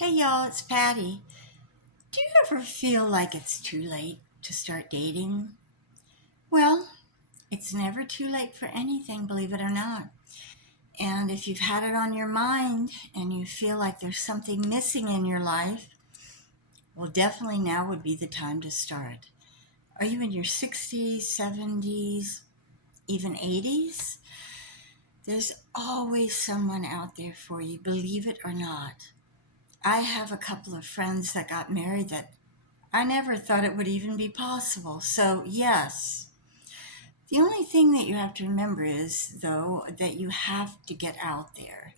Hey y'all, it's Patty. Do you ever feel like it's too late to start dating? Well, it's never too late for anything, believe it or not. And if you've had it on your mind and you feel like there's something missing in your life, well, definitely now would be the time to start. Are you in your 60s, 70s, even 80s? There's always someone out there for you, believe it or not. I have a couple of friends that got married that I never thought it would even be possible. So, yes. The only thing that you have to remember is, though, that you have to get out there.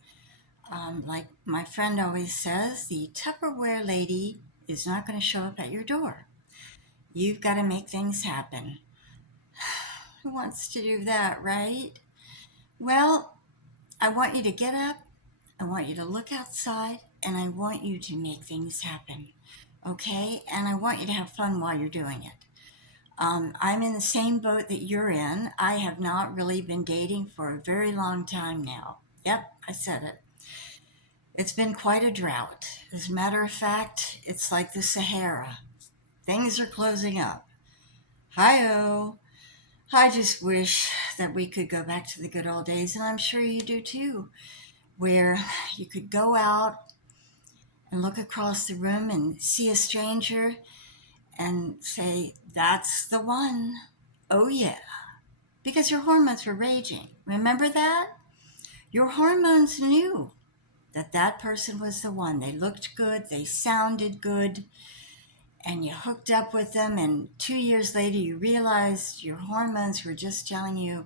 Like my friend always says, the Tupperware lady is not going to show up at your door. You've got to make things happen. Who wants to do that, right? Well, I want you to get up, I want you to look outside, and I want you to make things happen. Okay? And I want you to have fun while you're doing it. I'm in the same boat that you're in. I have not really been dating for a very long time now. Yep, I said it. It's been quite a drought. As a matter of fact, it's like the Sahara. Things are closing up. Hi-oh. I just wish that we could go back to the good old days, and I'm sure you do too, where you could go out and look across the room and see a stranger and say, that's the one. Oh, yeah. Because your hormones were raging. Remember that? Your hormones knew that that person was the one. They looked good, they sounded good, and you hooked up with them. And 2 years later, you realized your hormones were just telling you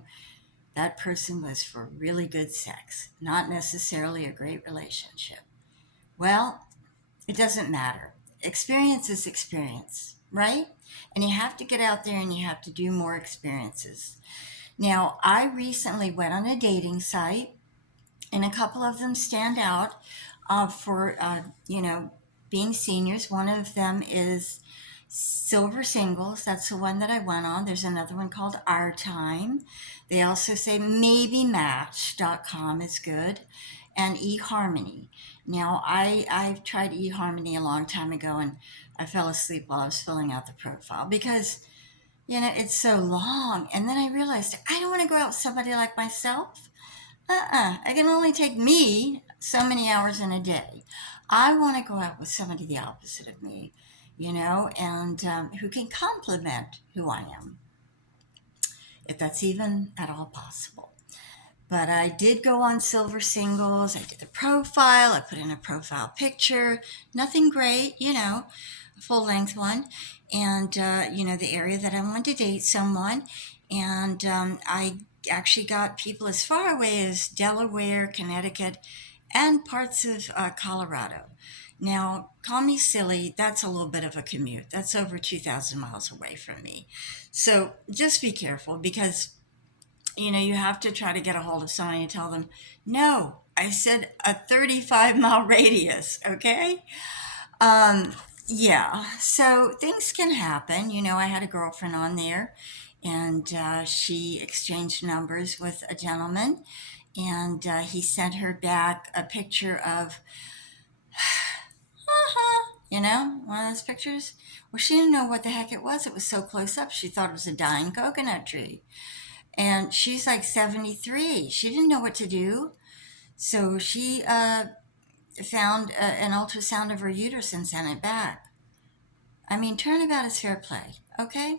that person was for really good sex, not necessarily a great relationship. Well, it doesn't matter. Experience is experience, right? And you have to get out there and you have to do more experiences. Now, I recently went on a dating site, and a couple of them stand out for being seniors. One of them is Silver Singles. That's the one that I went on. There's another one called Our Time. They also say maybe Match.com is good, and eHarmony. Now, I've tried eHarmony a long time ago, and I fell asleep while I was filling out the profile because it's so long. And then I realized I don't want to go out with somebody like myself. I can only take me so many hours in a day. I want to go out with somebody the opposite of me, and who can complement who I am, if that's even at all possible. But I did go on Silver Singles. I did the profile. I put in a profile picture. Nothing great, a full length one. And, the area that I wanted to date someone. And I actually got people as far away as Delaware, Connecticut, and parts of Colorado. Now, call me silly, that's a little bit of a commute. That's over 2,000 miles away from me. So just be careful because you have to try to get a hold of somebody and tell them, no, I said a 35-mile radius, okay? Um, yeah, so things can happen. I had a girlfriend on there, and she exchanged numbers with a gentleman, and he sent her back a picture of, one of those pictures. Well, she didn't know what the heck it was. It was so close up. She thought it was a dying coconut tree. And she's like 73. She didn't know what to do. So she found an ultrasound of her uterus and sent it back. I mean, turnabout is fair play, okay?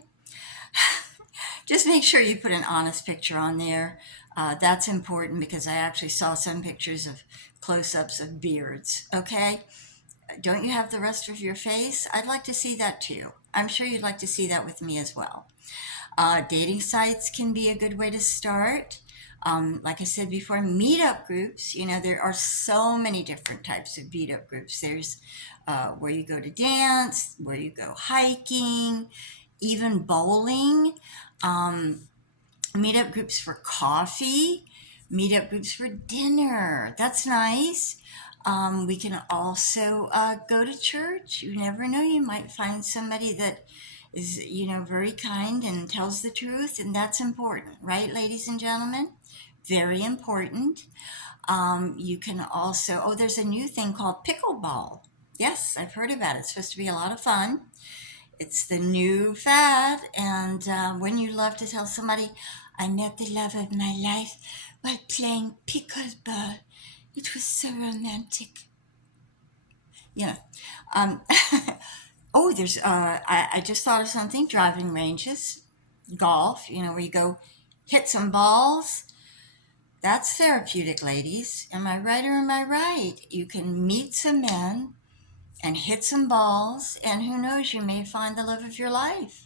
Just make sure you put an honest picture on there. That's important because I actually saw some pictures of close ups of beards, okay? Don't you have the rest of your face? I'd like to see that too. I'm sure you'd like to see that with me as well. Dating sites can be a good way to start. Like I said before, meetup groups, there are so many different types of meetup groups. There's where you go to dance, where you go hiking, even bowling, um, meetup groups for coffee, meetup groups for dinner. That's nice. We can also go to church. You never know, you might find somebody that is, very kind and tells the truth, and that's important, right, ladies and gentlemen? Very important. You can also, there's a new thing called pickleball. Yes, I've heard about it. It's supposed to be a lot of fun. It's the new fad, and when you love to tell somebody, I met the love of my life while playing pickleball. It was so romantic. Yeah. Um, oh, I just thought of something driving ranges, golf, where you go hit some balls. That's therapeutic, ladies. Am I right or am I right? You can meet some men and hit some balls, and who knows, you may find the love of your life.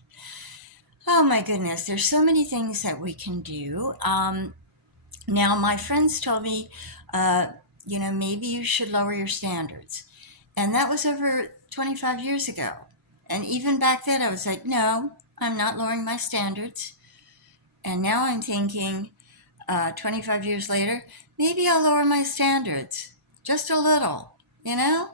Oh my goodness, there's so many things that we can do. Now, my friends told me, uh, maybe you should lower your standards. And that was over 25 years ago. And even back then, I was like, no, I'm not lowering my standards. And now I'm thinking, 25 years later, maybe I'll lower my standards just a little, you know?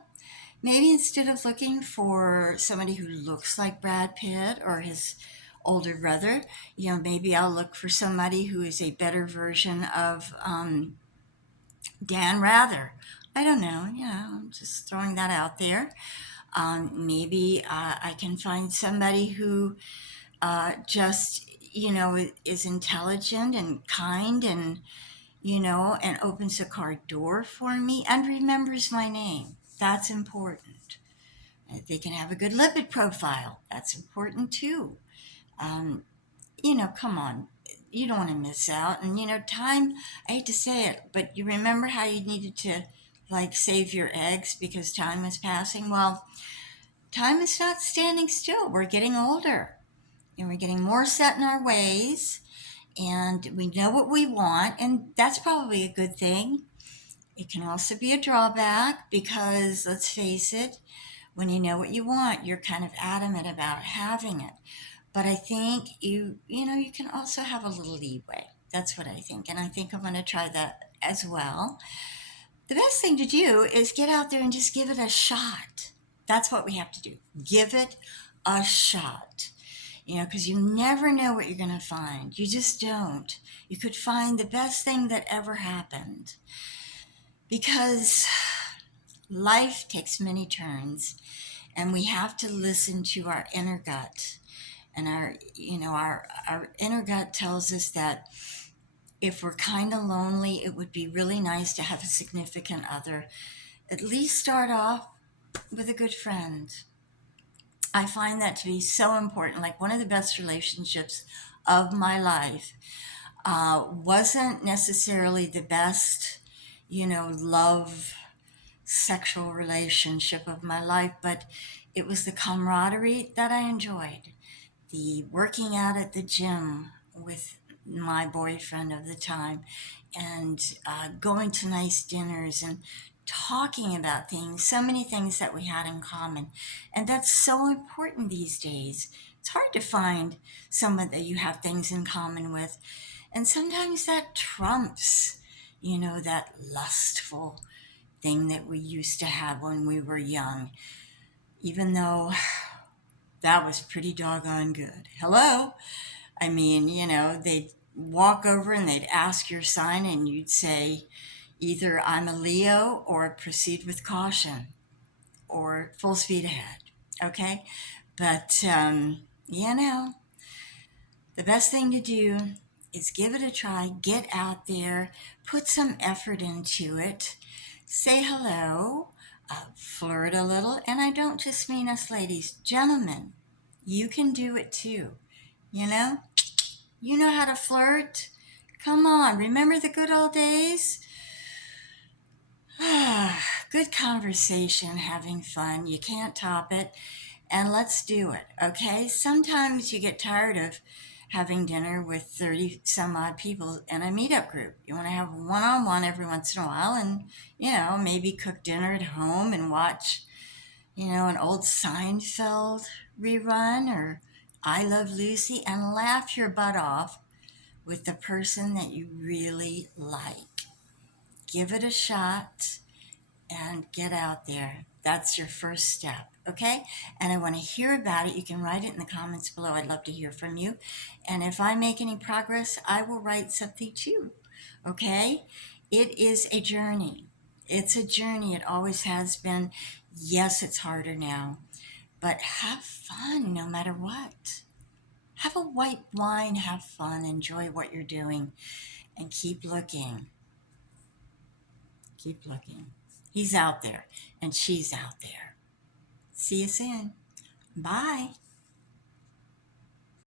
Maybe instead of looking for somebody who looks like Brad Pitt or his older brother, maybe I'll look for somebody who is a better version of Dan Rather. I don't know, I'm just throwing that out there. Maybe I can find somebody who just, is intelligent and kind and, and opens a car door for me and remembers my name. That's important. They can have a good lipid profile. That's important too. Um, come on. You don't want to miss out. And, time, I hate to say it, but you remember how you needed to like save your eggs because time was passing? Well, time is not standing still. We're getting older and we're getting more set in our ways and we know what we want. And that's probably a good thing. It can also be a drawback because let's face it, when you know what you want, you're kind of adamant about having it. But I think you can also have a little leeway. That's what I think. And I think I'm going to try that as well. The best thing to do is get out there and just give it a shot. That's what we have to do. Give it a shot. Because you never know what you're going to find. You just don't. You could find the best thing that ever happened. Because life takes many turns and we have to listen to our inner gut. And our inner gut tells us that if we're kind of lonely, it would be really nice to have a significant other. At least start off with a good friend. I find that to be so important. Like one of the best relationships of my life wasn't necessarily the best, love sexual relationship of my life, but it was the camaraderie that I enjoyed. The working out at the gym with my boyfriend of the time and going to nice dinners and talking about things, so many things that we had in common. And that's so important these days. It's hard to find someone that you have things in common with. And sometimes that trumps, that lustful thing that we used to have when we were young, even though that was pretty doggone good. Hello? I mean, they'd walk over and they'd ask your sign, and you'd say either I'm a Leo or proceed with caution or full speed ahead. Okay? But, the best thing to do is give it a try, get out there, put some effort into it, say hello, flirt a little. And I don't just mean us ladies, gentlemen, you can do it too. You know, you know how to flirt. Come on, remember the good old days? Good conversation, having fun. You can't top it. And let's do it, okay? Sometimes you get tired of having dinner with 30 some odd people in a meetup group. You want to have one on one every once in a while and, maybe cook dinner at home and watch, an old Seinfeld rerun or I Love Lucy and laugh your butt off with the person that you really like. Give it a shot and get out there. That's your first step, okay? And I want to hear about it. You can write it in the comments below. I'd love to hear from you. And if I make any progress, I will write something too, okay? It is a journey. It's a journey. It always has been. Yes, it's harder now, but have fun no matter what. Have a white wine, have fun, enjoy what you're doing, and keep looking. Keep looking. He's out there, and she's out there. See you soon. Bye.